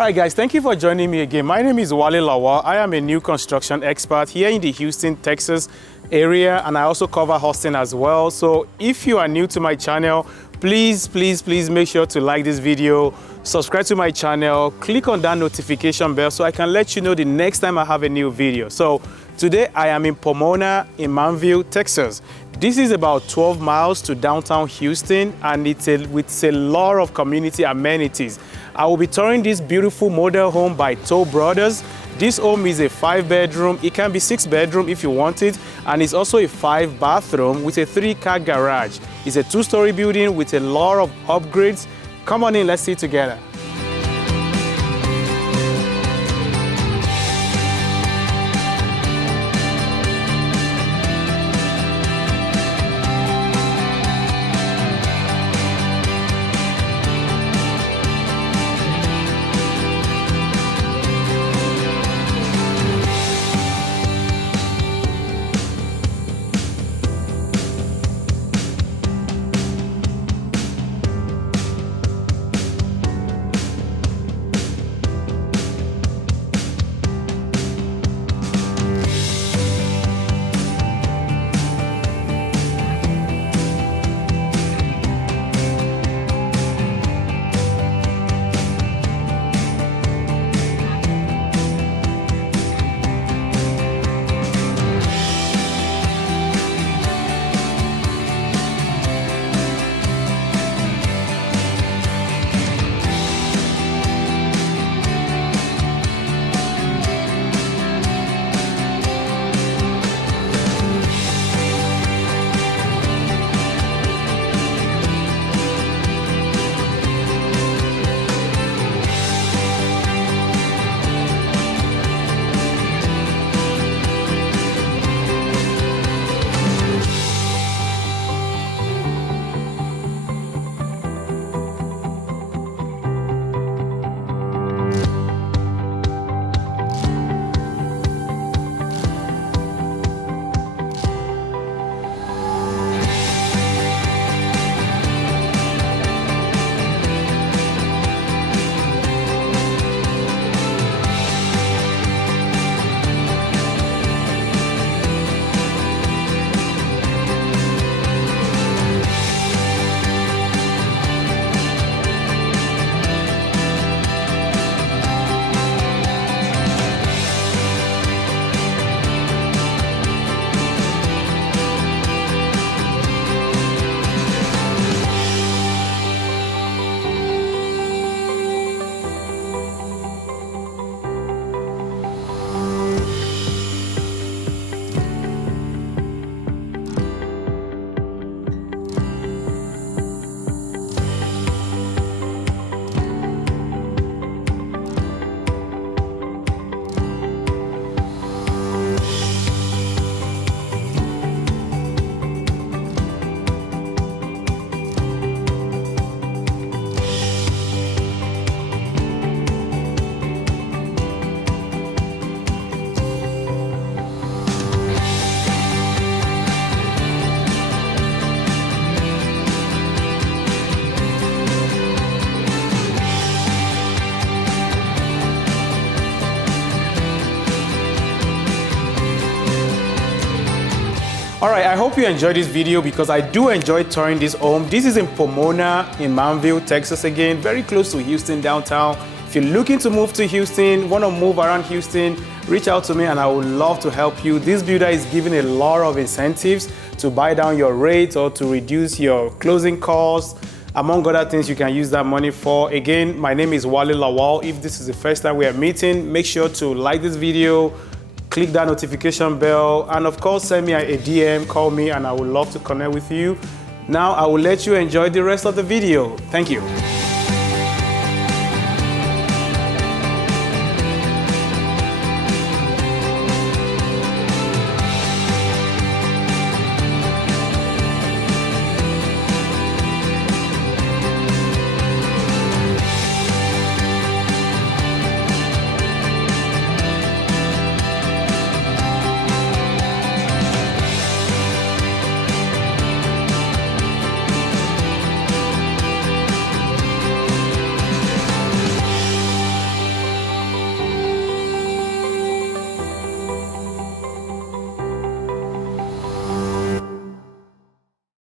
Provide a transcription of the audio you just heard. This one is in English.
Alright guys, thank you for joining me again. My name is Wale Lawal. I am a new construction expert here in the Houston, Texas area, and I also cover hosting as well. So if you are new to my channel, please make sure to like this video, subscribe to my channel, click on that notification bell so I can let you know the next time I have a new video. So today I am in Pomona in Manvel, Texas. This is about 12 miles to downtown Houston, and it's a lot of community amenities. I will be touring this beautiful model home by Toll Brothers. This home is a 5-bedroom. It can be 6-bedroom if you want it, and it's also a 5-bathroom with a 3-car garage. It's a 2-story building with a lot of upgrades. Come on in, let's see it together. All right, I hope you enjoyed this video because I do enjoy touring this home. This is in Pomona in Manvel, Texas again, very close to Houston downtown. If you're looking to move to Houston, want to move around Houston, reach out to me and I would love to help you. This builder is giving a lot of incentives to buy down your rate or to reduce your closing costs. Among other things you can use that money for. Again, my name is Wale Lawal. If this is the first time we are meeting, make sure to like this video, click that notification bell, and of course send me a DM, call me, and I would love to connect with you. Now I will let you enjoy the rest of the video. Thank you.